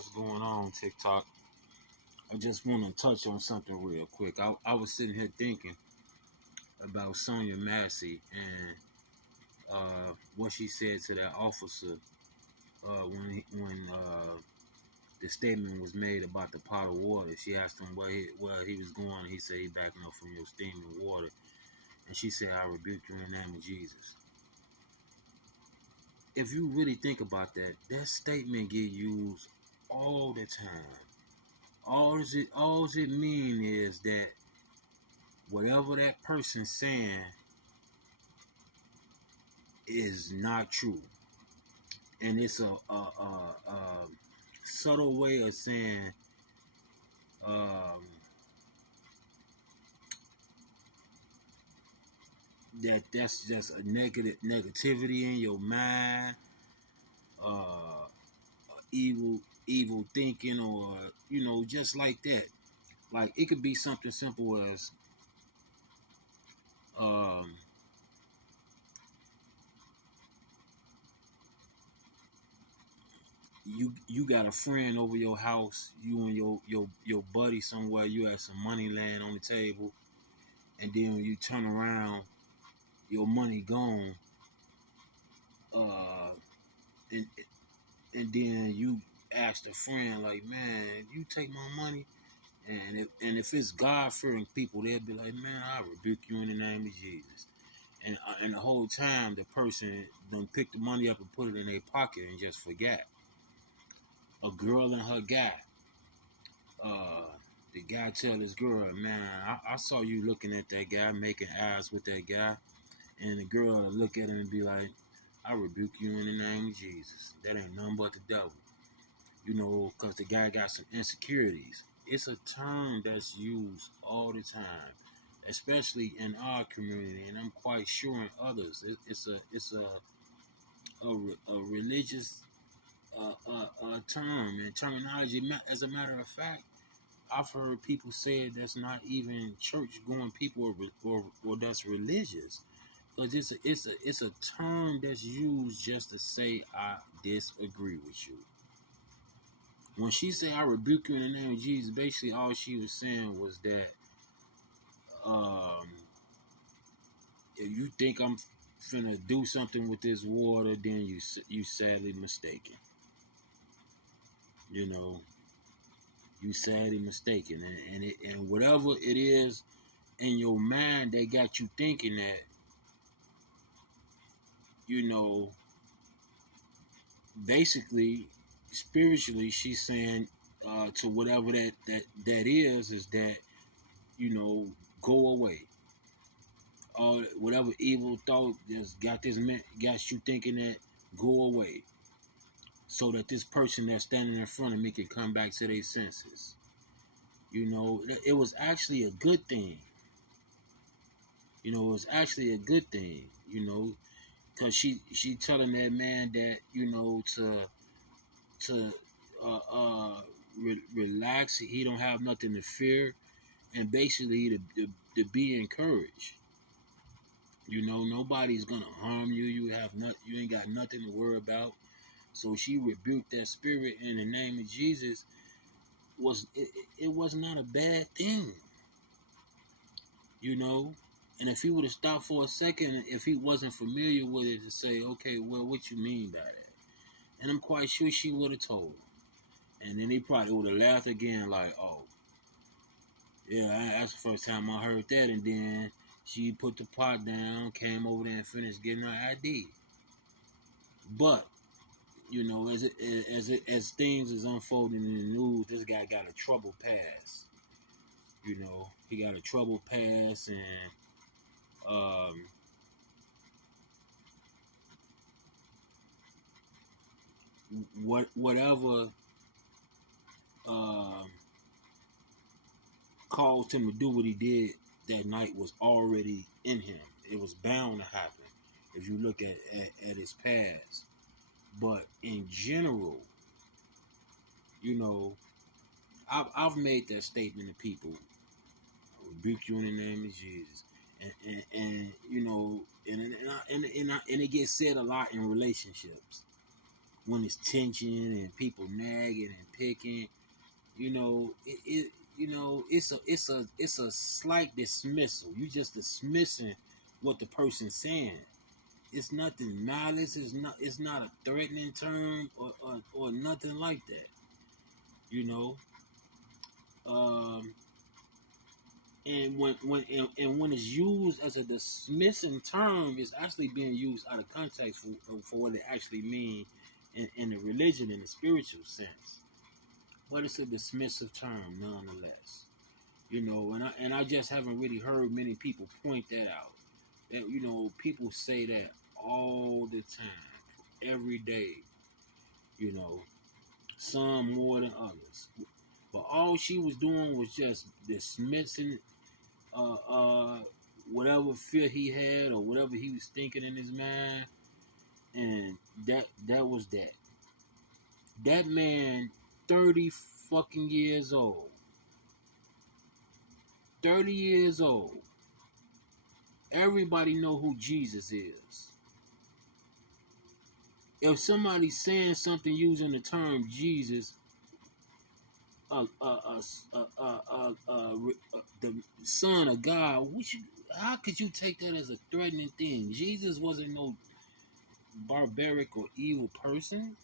What's going on, TikTok? I just want to touch on something real quick. I was sitting here thinking about Sonia Massey and what she said to that officer when the statement was made about the pot of water. She asked him where he was going. He said he backing up from your steaming water, and she said, "I rebuke you in the name of Jesus." If you really think about that, that statement get used all the time. All it mean is that whatever that person's saying is not true, and it's a subtle way of saying um, that's just a negativity in your mind, uh, evil thinking, or just like that. Like it could be something simple as um, you got a friend over your house, you and your buddy somewhere, you have some money laying on the table, and then when you turn around, your money gone, uh, and then you ask the friend like, man, you take my money, and if it's God fearing people, they'll be like, man, I rebuke you in the name of Jesus, and the whole time the person done pick the money up and put it in their pocket and just forgot. A girl and her guy. Uh, the guy tell this girl, man, I saw you looking at that guy, making eyes with that guy. And the girl will look at him and be like, I rebuke you in the name of Jesus. That ain't nothing but the devil. Because the guy got some insecurities. It's a term that's used all the time, especially in our community, and I'm quite sure in others. It's a religious term and terminology. As a matter of fact, I've heard people say that's not even church going people or that's religious, because it's a term that's used just to say I disagree with you. When she said I rebuke you in the name of Jesus, basically all she was saying was that um, if you think I'm finna do something with this water, then you sadly mistaken. You know, you sadly mistaken, and whatever it is in your mind that got you thinking that, you know, basically, spiritually, she's saying to whatever that is that, go away. Or whatever evil thought just got you thinking that, go away. So that this person that's standing in front of me can come back to their senses. It was actually a good thing. It was actually a good thing, because she telling that man that, to relax. He don't have nothing to fear, and basically to be encouraged. Nobody's gonna harm you. You ain't got nothing to worry about. So she rebuked that spirit in the name of Jesus. It was not a bad thing, And if he would have stopped for a second, if he wasn't familiar with it, to say, okay, well, what you mean by that? And I'm quite sure she would have told him. And then he probably would have laughed again, like, oh, yeah, that's the first time I heard that. And then she put the pot down, came over there and finished getting her ID. But, as things is unfolding in the news, this guy got a troubled past. He got a troubled past, and whatever um, caused him to do what he did that night was already in him. It was bound to happen if you look at his past. But in general, I've made that statement to people: I rebuke you in the name of Jesus, and it gets said a lot in relationships. when it's tension and people nagging and picking. You know, it's a slight dismissal. You just dismissing what the person's saying. It's nothing malice. It's not a threatening term or nothing like that. You know, um, and when it's used as a dismissing term, it's actually being used out of context for what it actually means in the religion in the spiritual sense. But it's a dismissive term nonetheless. You know, and I just haven't really heard many people point that out. That people say that all the time, every day. You know, some more than others. But all she was doing was just dismissing uh, uh, whatever fear he had or whatever he was thinking in his mind, and that was that. That man, 30 fucking years old, 30 years old. Everybody know who Jesus is. If somebody's saying something using the term Jesus, the Son of God, how could you take that as a threatening thing? Jesus wasn't no barbaric or evil person.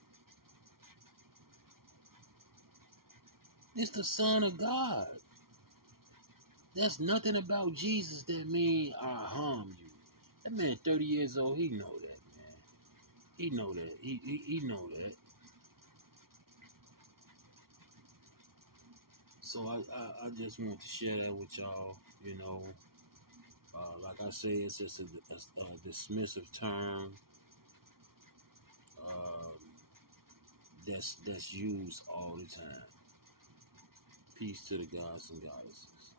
It's the Son of God. There's nothing about Jesus that mean I harm you. That man 30 years old, he know that, man. He know that. He know that. So I just want to share that with y'all. You know, like I say, it's just a dismissive term um, that's used all the time. Peace to the gods and goddesses.